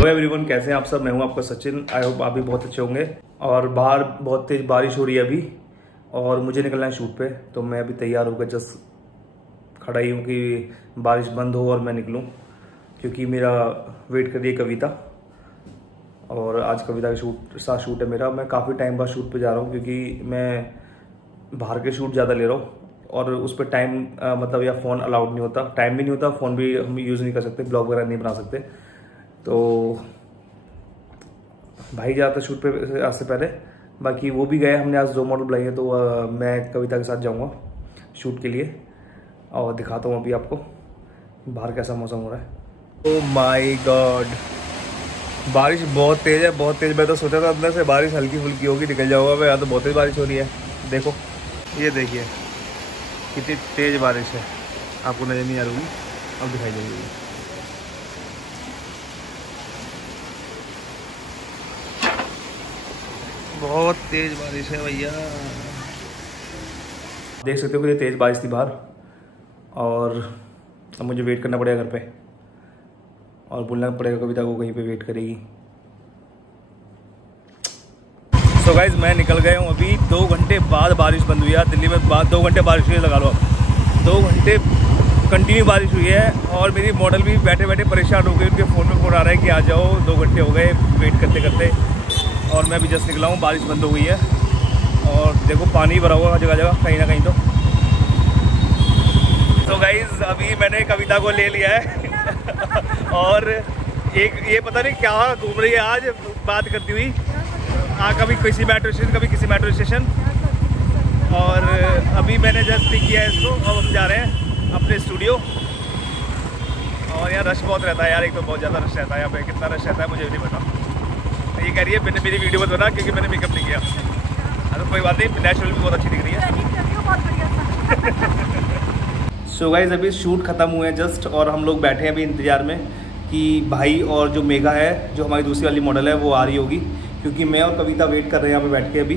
Hello everyone, कैसे हैं आप सब। मैं हूं आपका सचिन। आई होप आप भी बहुत अच्छे होंगे। और बाहर बहुत तेज बारिश हो रही है अभी और मुझे निकलना है शूट पे, तो मैं अभी तैयार होकर जस्ट खड़ा ही हूँ कि बारिश बंद हो और मैं निकलूँ, क्योंकि मेरा वेट कर रही है कविता। और आज कविता का साथ शूट है मेरा। मैं काफ़ी टाइम बाद शूट पे जा रहा हूँ क्योंकि मैं बाहर के शूट ज़्यादा ले रहा हूँ और उस पर टाइम मतलब या फ़ोन अलाउड नहीं होता, टाइम भी नहीं होता, फ़ोन भी हम यूज़ नहीं कर सकते, ब्लॉग वगैरह नहीं बना सकते। तो भाई ज़्यादातर शूट पे आज से पहले, बाकी वो भी गए। हमने आज 2 मॉडल बुलाई है, तो मैं कविता के साथ जाऊंगा शूट के लिए और दिखाता हूँ अभी आपको बाहर कैसा मौसम हो रहा है। ओह माय गॉड, बारिश बहुत तेज़ है, बहुत तेज़। मैं तो सोचा था अंदर से बारिश हल्की फुल्की होगी, निकल जाऊंगा मैं। यहाँ तो बहुत तेज़ बारिश हो रही है। देखो, ये देखिए कितनी तेज़ बारिश है, आपको नज़र नहीं आ रही, अब दिखाई देगी। बहुत तेज बारिश है भैया, देख सकते हो कि तेज बारिश थी बाहर। और अब मुझे वेट करना पड़ेगा घर पे और बोलना पड़ेगा कविता को कहीं पे वेट करेगी। सो गाइज, मैं निकल गया हूँ अभी। 2 घंटे बाद बारिश बंद हुई है दिल्ली में। 2 घंटे बारिश हुई है, लगा लो अब 2 घंटे कंटिन्यू बारिश हुई है। और मेरी मॉडल भी बैठे बैठे परेशान हो गई, उनके फ़ोन में फ़ोन आ रहा है कि आ जाओ, 2 घंटे हो गए वेट करते करते। और मैं भी जस्ट निकला हूँ, बारिश बंद हो गई है और देखो पानी भरा हुआ जगह जगह, कहीं ना कहीं। तो गाइज, अभी मैंने कविता को ले लिया है और एक ये पता नहीं क्या घूम रही है आज बात करती हुई। कभी किसी मेट्रो स्टेशन, कभी किसी मेट्रो स्टेशन। और अभी मैंने जस्ट पिक किया है इसको। अब हम जा रहे हैं अपने स्टूडियो। और यहाँ रश बहुत रहता है यार, एक तो बहुत ज़्यादा रश रहता है यहाँ पे। कितना रश रहता है मुझे भी नहीं पता। ये कह रही है मैंने मेरी वीडियो मत बना क्योंकि मैंने मेकअप नहीं किया। अरे कोई बात नहीं, नेचुरल भी बहुत अच्छी दिख रही है। सो गाइस, अभी शूट खत्म हुए हैं जस्ट और हम लोग बैठे हैं अभी इंतजार में कि भाई और जो मेघा है, जो हमारी दूसरी वाली मॉडल है, वो आ रही होगी। क्योंकि मैं और कविता वेट कर रहे हैं यहाँ पे बैठ के अभी।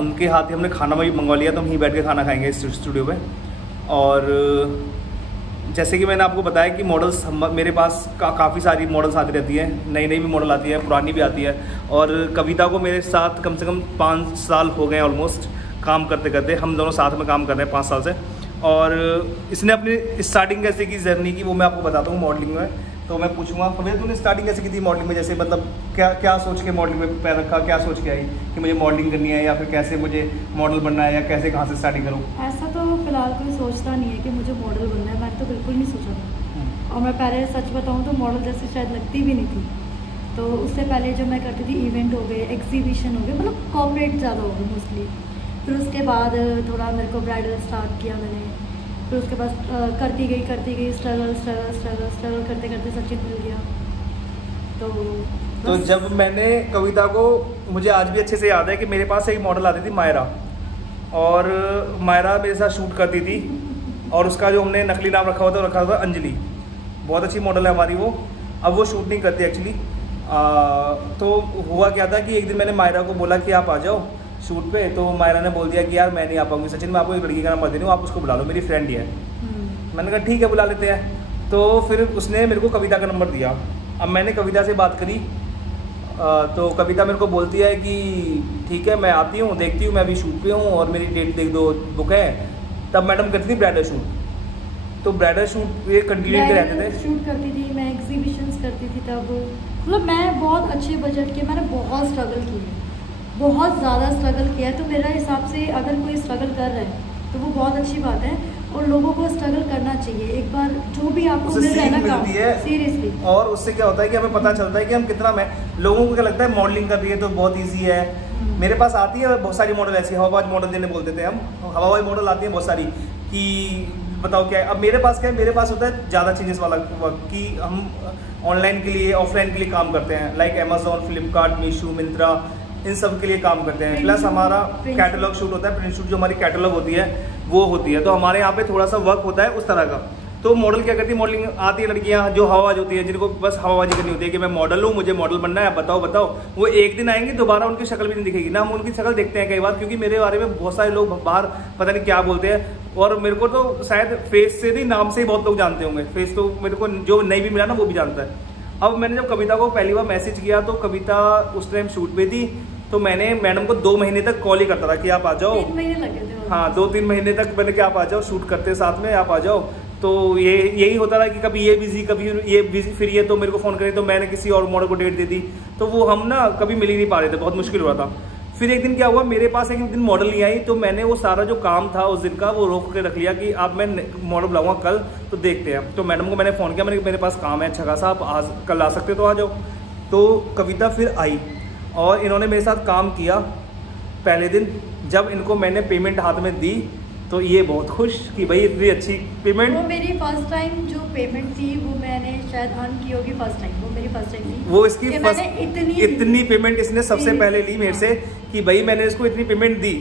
उनके हाथ ही हमने खाना भी मंगवा लिया, तो हम यहीं बैठ के खाना खाएंगे स्टूडियो में। और जैसे कि मैंने आपको बताया कि मॉडल्स मेरे पास काफ़ी सारी मॉडल्स आती रहती हैं, नई नई भी मॉडल आती है, पुरानी भी आती है। और कविता को मेरे साथ कम से कम 5 साल हो गए ऑलमोस्ट काम करते करते। हम दोनों साथ में काम कर रहे हैं 5 साल से। और इसने अपनी स्टार्टिंग कैसे की जर्नी की, वो मैं आपको बताता हूँ मॉडलिंग में। तो मैं पूछूंगा कविता, तूने स्टार्टिंग कैसे की थी मॉडलिंग में? जैसे मतलब क्या सोच के मॉडलिंग में पैर रखा, क्या सोच के आई कि मुझे मॉडलिंग करनी है, या फिर कैसे मुझे मॉडल बनना है, या कैसे कहाँ से स्टार्टिंग करूँ? ऐसा तो फिलहाल कोई सोचता नहीं है कि मुझे मॉडल बनना है। मैंने तो बिल्कुल नहीं सोचा था। और मैं पहले सच बताऊँ तो मॉडल जैसे शायद लगती भी नहीं थी। तो उससे पहले जो मैं करती थी इवेंट हो गए, एग्जीबिशन हो गए, मतलब कॉर्पोरेट ज़्यादा हो गए मोस्टली। फिर उसके बाद थोड़ा मेरे को ब्राइडल स्टार्ट किया मैंने। फिर उसके बाद करती गई स्ट्रगल करते करते सचिन मिल गया। तो जब मैंने कविता को, मुझे आज भी अच्छे से याद है कि मेरे पास एक मॉडल आती थी मायरा, और मायरा मेरे साथ शूट करती थी। और उसका जो हमने नकली नाम रखा हुआ था, रखा था अंजलि। बहुत अच्छी मॉडल है हमारी वो। अब वो शूट नहीं करती एक्चुअली। तो हुआ क्या था कि एक दिन मैंने मायरा को बोला कि आप आ जाओ शूट पे। तो मायरा ने बोल दिया कि यार मैं नहीं आ पाऊंगी सचिन, मैं आपको एक लड़की का नंबर दे रही हूँ, आप उसको बुला लो, मेरी फ्रेंड ही है। मैंने कहा ठीक है, बुला लेते हैं। तो फिर उसने मेरे को कविता का नंबर दिया। अब मैंने कविता से बात करी, तो कविता मेरे को बोलती है कि ठीक है मैं आती हूँ, देखती हूँ, मैं अभी शूट पे हूँ और मेरी डेट देख दो, बुक है। तब मैडम करती थी ब्राइडल शूट, तो ब्राइडल शूट ये कंटिन्यू के रहते थे। शूट करती थी मैं, एग्जीबिशंस करती थी तब। मतलब मैं बहुत अच्छे बजट के, मैंने बहुत स्ट्रगल की है, बहुत ज़्यादा स्ट्रगल किया है। तो मेरा हिसाब से अगर कोई स्ट्रगल कर रहा है तो वो बहुत अच्छी बात है और लोगों को स्ट्रगल करना चाहिए। एक बार जो भी आपको मिल रहा है ना काम, सीरियसली। और उससे क्या होता है कि हमें पता चलता है कि हम कितना, मैं लोगों को क्या लगता है मॉडलिंग कर रही है तो बहुत ईजी है। मेरे पास आती है बहुत सारी मॉडल ऐसी, हवाबाज मॉडल जिन्हें बोलते थे हम, हवाबाज मॉडल आती है बहुत सारी कि बताओ क्या है। अब मेरे पास क्या है, मेरे पास होता है ज़्यादा चेंजेस वाला कि हम ऑनलाइन के लिए, ऑफलाइन के लिए काम करते हैं, लाइक अमेजोन, फ्लिपकार्ट, मीशो, मिंत्रा, इन सब के लिए काम करते हैं। प्लस हमारा कैटलॉग शूट होता है, प्रिंट शूट जो हमारी कैटलॉग होती है वो होती है। तो हमारे यहाँ पे थोड़ा सा वर्क होता है उस तरह का। तो मॉडल क्या करती है, मॉडलिंग आती है लड़कियाँ जो हवाबाज होती है, जिनको बस हवाबाजी करनी होती है कि मैं मॉडल हूँ, मुझे मॉडल बनना है, बताओ। वो एक दिन आएंगे, दोबारा उनकी शक्ल भी नहीं दिखेगी ना। हम उनकी शक्ल देखते हैं कई बार, क्योंकि मेरे बारे में बहुत सारे लोग बाहर पता नहीं क्या बोलते हैं। और मेरे को तो शायद फेस से नहीं, नाम से ही बहुत लोग जानते होंगे। फेस तो मेरे को जो नहीं भी मिला ना वो भी जानता है। अब मैंने जब कविता को पहली बार मैसेज किया तो कविता उस टाइम शूट पे थी, तो मैंने मैडम को 2 महीने तक कॉल ही करता था कि आप आ जाओ। 3 महीने लगे थे। हाँ 2-3 महीने तक मैंने कि आप आ जाओ, शूट करते साथ में, आप आ जाओ। तो ये यही होता रहा कि कभी ये बिजी, कभी ये बिजी, फिर ये तो मेरे को फ़ोन करे तो मैंने किसी और मॉडल को डेट दे दी, तो वो हम ना कभी मिल ही नहीं पा रहे थे, बहुत मुश्किल हुआ था। फिर एक दिन क्या हुआ, मेरे पास एक दिन मॉडल नहीं आई, तो मैंने वो सारा जो काम था उस दिन का वो रोक के रख लिया कि अब मैं मॉडल बुलाऊंगा कल, तो देखते हैं। तो मैडम को मैंने फ़ोन किया, मेरे पास काम है अच्छा खासा, आप आज कल आ सकते हो तो आ जाओ। तो कविता फिर आई और इन्होंने मेरे साथ काम किया। पहले दिन जब इनको मैंने पेमेंट हाथ में दी तो ये बहुत खुश कि भाई इतनी अच्छी पेमेंट। वो मेरी फर्स्ट टाइम जो पेमेंट थी वो मैंने शायद अर्न की होगी फर्स्ट टाइम, वो मेरी फर्स्ट टाइम थी। वो इसकी इतनी पेमेंट इसने सबसे पहले ली मेरे से कि भाई मैंने इसको इतनी पेमेंट दी।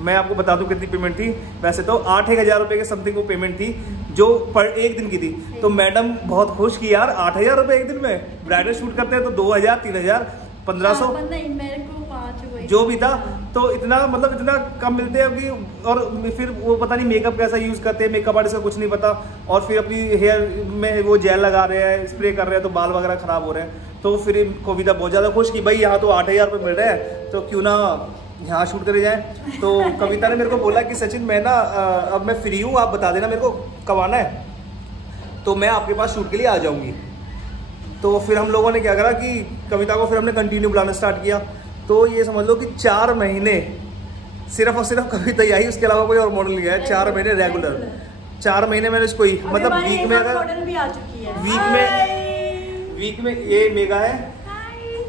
मैं आपको बता दूं कितनी पेमेंट थी, वैसे तो 8,000 रुपये के समथिंग वो पेमेंट थी जो पर एक दिन की थी। तो मैडम बहुत खुश कि यार 8,000 रुपये एक दिन में, ब्राइडल शूट करते हैं तो 2,000, 3,000, 1,500 जो भी था, तो इतना मतलब इतना कम मिलते हैं अभी। और फिर वो पता नहीं मेकअप कैसा यूज़ करते हैं, मेकअप आर्टिस्ट का कुछ नहीं पता, और फिर अपनी हेयर में वो जेल लगा रहे हैं, स्प्रे कर रहे हैं, तो बाल वगैरह ख़राब हो रहे हैं। तो फिर कविता बहुत ज़्यादा खुश कि भाई यहाँ तो 8,000 रुपये मिल रहे हैं, तो क्यों ना यहाँ शूट करे जाए। तो कविता ने मेरे को बोला कि सचिन मैं ना अब मैं फ्री हूँ, आप बता देना मेरे को कब आना है, तो मैं आपके पास शूट के लिए आ जाऊँगी। तो फिर हम लोगों ने क्या करा कि कविता को फिर हमने कंटिन्यू बुलाना स्टार्ट किया। तो ये समझ लो कि 4 महीने सिर्फ और सिर्फ कविता ही आई, उसके अलावा कोई और मॉडल नहीं है। 4 महीने रेगुलर, 4 महीने मैंने इसको ही मतलब वीक में, अगर वीक में ये मेगा है,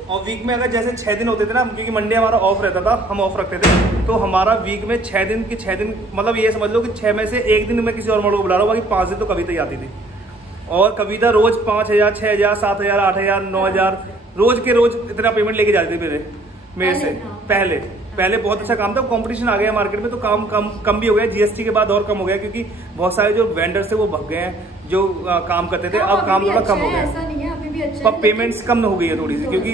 और वीक में अगर जैसे 6 दिन होते थे ना, क्योंकि मंडे हमारा ऑफ रहता था, हम ऑफ रखते थे, तो हमारा वीक में 6 दिन की 6 दिन मतलब ये समझ लो कि 6 में से 1 दिन मैं किसी और मॉडल को बुला रहा हूँ, बाकी 5 दिन तो कविता ही आती थी। और कविता रोज 5,000, 6,000, 7,000, 8,000, 9,000 रोज के रोज इतना पेमेंट लेके जाती थी मेरे से। पहले बहुत अच्छा काम था, कंपटीशन आ गया मार्केट में, तो काम कम भी हो गया, जीएसटी के बाद और कम हो गया, क्योंकि बहुत सारे जो वेंडर्स थे वो भग गए हैं जो काम करते थे। अब काम थोड़ा कम हो गया, ऐसा नहीं है, अभी भी अच्छा है, अब पेमेंट्स कम हो गई है थोड़ी सी, क्योंकि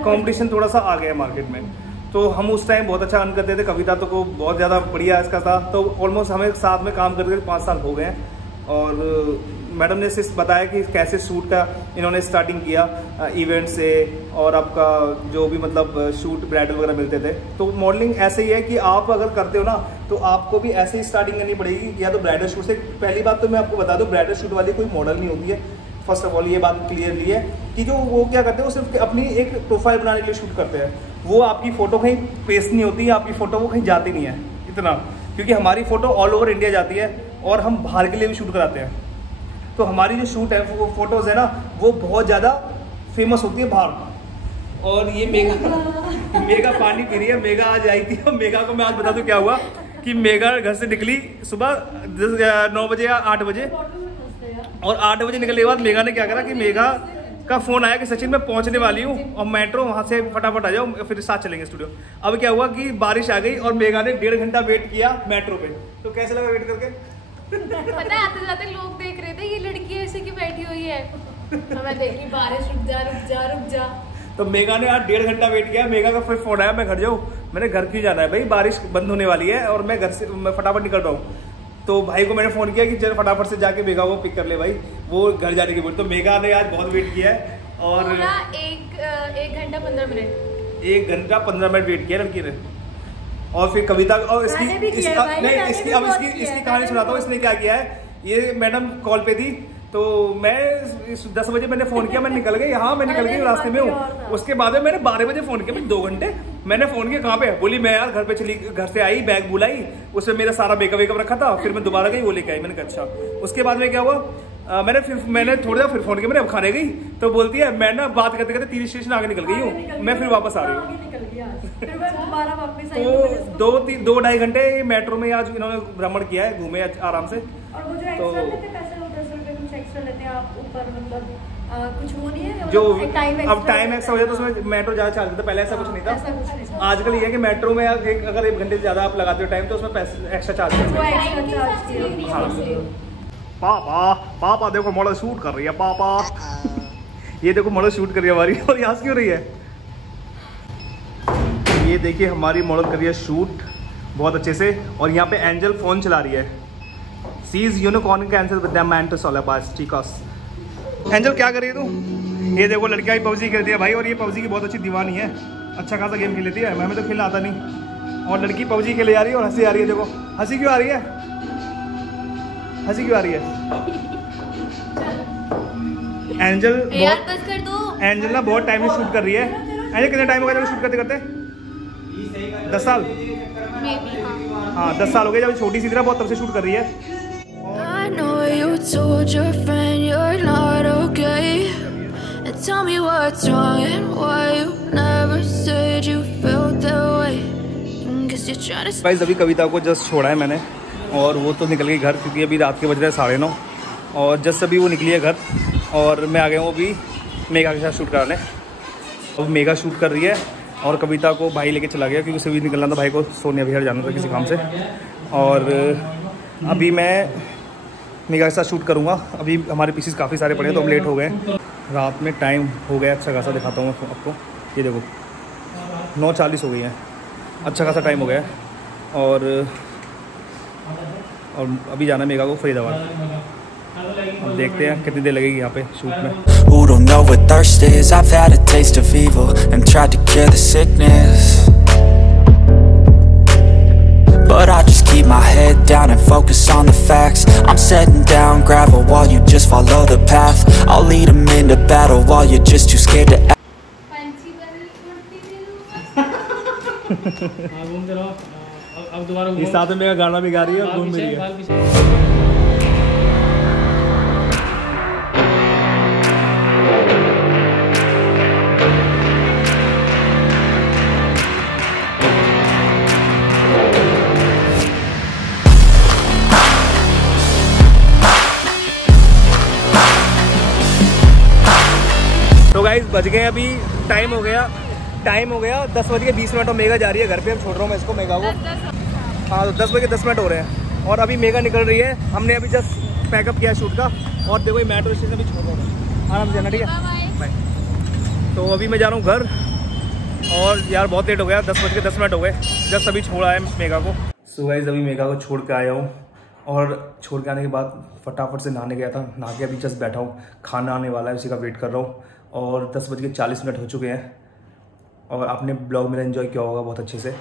कंपटीशन थोड़ा सा आ गया मार्केट में। तो हम उस टाइम बहुत अच्छा अर्न करते थे, कविता तो को बहुत ज़्यादा बढ़िया इसका था। तो ऑलमोस्ट हमें साथ में काम करते 5 साल हो गए। और मैडम ने सिर्फ बताया कि कैसे शूट का इन्होंने स्टार्टिंग किया इवेंट से, और आपका जो भी मतलब शूट ब्राइडल वगैरह मिलते थे। तो मॉडलिंग ऐसे ही है कि आप अगर करते हो ना तो आपको भी ऐसे ही स्टार्टिंग करनी पड़ेगी, या तो ब्राइडल शूट से। पहली बात तो मैं आपको बता दूं, ब्राइडल शूट वाली कोई मॉडल नहीं होती है। फर्स्ट ऑफ ऑल ये बात क्लियरली है कि जो वो क्या करते हैं, वो सिर्फ अपनी एक प्रोफाइल बनाने के लिए शूट करते हैं। वो आपकी फ़ोटो कहीं पेस्ट नहीं होती, आपकी फ़ोटो वो कहीं जाती नहीं है इतना, क्योंकि हमारी फ़ोटो ऑल ओवर इंडिया जाती है और हम बाहर के लिए भी शूट कराते हैं। तो हमारी जो शूट है, वो फोटोज़ है ना, वो बहुत ज़्यादा फेमस होती है बाहर। और ये मेगा पानी पी रही है। मेगा आज आई थी, मेगा को मैं आज बता दूं क्या हुआ कि मेगा घर से निकली सुबह 9 बजे या 8 बजे, और 8 बजे निकलने के बाद मेगा ने क्या करा कि मेगा का फ़ोन आया कि सचिन मैं पहुंचने वाली हूँ और मेट्रो वहाँ से फटाफट आ जाओ, फिर साथ चलेंगे स्टूडियो। अब क्या हुआ कि बारिश आ गई और मेगा ने 1.5 घंटा वेट किया मेट्रो पे। तो कैसे लगा वेट करके? पता है आते जाते लोग देख रहे थे ये लड़की ऐसे की बैठी हुई है, तो मैं देखी बारिश रुक जा। तो मेगा ने आज 1.5 घंटा वेट किया। मेगा का फिर फोन आया, मैं घर जाऊँ। मैंने घर क्यों जाना है भाई, बारिश बंद होने वाली है और मैं घर से मैं फटाफट निकल रहा हूँ। तो भाई को मैंने फ़ोन किया कि चल फटाफट से जाके मेगा को पिक कर ले भाई, वो घर जाने की बोल। तो मेगा ने आज बहुत वेट किया है, और 1 घंटा 15 मिनट 1 घंटा 15 मिनट वेट किया लड़की ने। और फिर कविता और इसकी कहानी सुनाता हूँ। इसने क्या किया है, ये मैडम कॉल पे थी, तो मैं 10 बजे मैंने फ़ोन किया, मैं निकल गई। हाँ मैं निकल गई, रास्ते में हूँ। उसके बाद में मैंने 12 बजे फ़ोन किया, 2 घंटे मैंने फ़ोन किया, कहाँ पे? बोली मैं यार घर पे चली, घर से आई, बैग बुलाई, उसमें मेरा सारा मेकअप वेकअप रखा था, फिर मैं दोबारा गई, वो लेके आई। मैंने कहा अच्छा। उसके बाद में क्या हुआ, मैंने थोड़ी देर फिर फ़ोन किया, मैंने अब खाने गई, तो बोलती है मैं ना बात करते करते 3 स्टेशन आगे निकल गई हूँ, मैं फिर वापस आ रही हूँ। तो 2-2.5 घंटे मेट्रो में आज इन्होंने भ्रमण किया है, घूमे आराम से। और वो जो तो एक्स्ट्रा लेते हैं आप ऊपर, मतलब कुछ वो नहीं है जो अब टाइम एक्स्ट्रा हो जाए तो उसमें मेट्रो ज़्यादा चार्ज था, पहले ऐसा कुछ नहीं था। आजकल ये है कि मेट्रो में अगर 1 घंटे से ज़्यादा आप लगाते हो टाइम, तो उसमें पैसे एक्स्ट्रा चार्ज करते हैं। पापा देखो मॉडल शूट कर रही है पापा। ये देखो मॉडल शूट कर रही है हमारी, और यहाँ से क्यों रही है? ये देखिए हमारी मॉडल कर रही है शूट बहुत अच्छे से, और यहाँ पे एंजल फ़ोन चला रही है। She is unicorn cancer with the mantis all about chicks. Angel क्या कर रही है तू? ये देखो लड़कियाँ भी पबजी खेलती है भाई, और ये पबजी की बहुत अच्छी दीवानी है, अच्छा खासा गेम खेल लेती है। मैं तो खेलना आता नहीं, और लड़की पबजी खेले जा रही है और हंसी आ रही है। देखो हंसी क्यों आ रही है, हंसी क्यों आ रही है? एंजल एंजल ना बहुत टाइम से शूट कर रही है। एंजल कितने टाइम हो गया शूट करते करते? 10 साल। हाँ 10 साल हो गए, जब छोटी सी थी ना बहुत, तब से शूट कर रही है। गाइस अभी कविता को जस्ट छोड़ा है मैंने, और वो तो निकल गई घर, क्योंकि अभी रात के बज रहे हैं 9:30, और जस्ट अभी वो निकली है घर, और मैं आ गया हूँ अभी मेघा के साथ शूट कराने। अब मेघा शूट कर रही है, और कविता को भाई लेके चला गया, क्योंकि उसे भी निकलना था, भाई को सोनिया विहार जाना था किसी काम से। और अभी मैं मेघा के साथ शूट करूँगा। अभी हमारे पीसेस काफ़ी सारे पड़े हैं, तो हम लेट हो गए। रात में टाइम हो गया अच्छा खासा, दिखाता हूँ आपको। ये देखो 9:40 हो गई है, अच्छा खासा टाइम हो गया है। और अभी जाना है मेघा को फरीदाबाद। अब देखते हैं कितनी देर लगेगी यहाँ पे शूट में। Who don't know what thirst is? I've had a taste of evil and tried to cure the sickness, but I just keep my head down and focus on the facts. I'm setting down gravel while you just follow the path. I'll lead them into battle while you're just too scared to act. घूमते रहो, अब दोबारा ये साथ में मेरा गाना भी गा रही है और घूम भी रही है। तो गाइस बज गए अभी, टाइम हो गया 10:20 और मेघा जा रही है घर पे। अब छोड़ रहा हूँ मैं इसको, मेघा को। हाँ तो 10:10 हो रहे हैं, और अभी मेघा निकल रही है। हमने अभी जस्ट पैकअप किया शूट का, और देखो ये मेट्रो स्टेशन अभी छोड़ रहा हूँ, आराम से जाना, ठीक है बाय। तो अभी मैं जा रहा हूँ घर, और यार बहुत लेट हो गया, 10:10 हो गए, जस्ट अभी छोड़ा है मेघा को। सो गाइस अभी मेघा को छोड़ के आया हूँ, और छोड़ के आने के बाद फटाफट से नहाने गया था, नहा के अभी जस्ट बैठा हूँ। खाना आने वाला है, उसी का वेट कर रहा हूँ, और 10:40 हो चुके हैं। और आपने ब्लॉग मेरा एंजॉय किया होगा बहुत अच्छे से,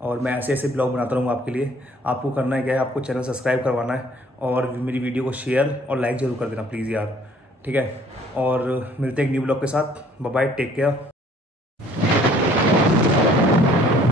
और मैं ऐसे ऐसे ब्लॉग बनाता रहूँगा आपके लिए। आपको करना है क्या है, आपको चैनल सब्सक्राइब करवाना है, और मेरी वीडियो को शेयर और लाइक ज़रूर कर देना प्लीज़ यार, ठीक है। और मिलते हैं एक न्यू ब्लॉग के साथ। Bye bye, take care.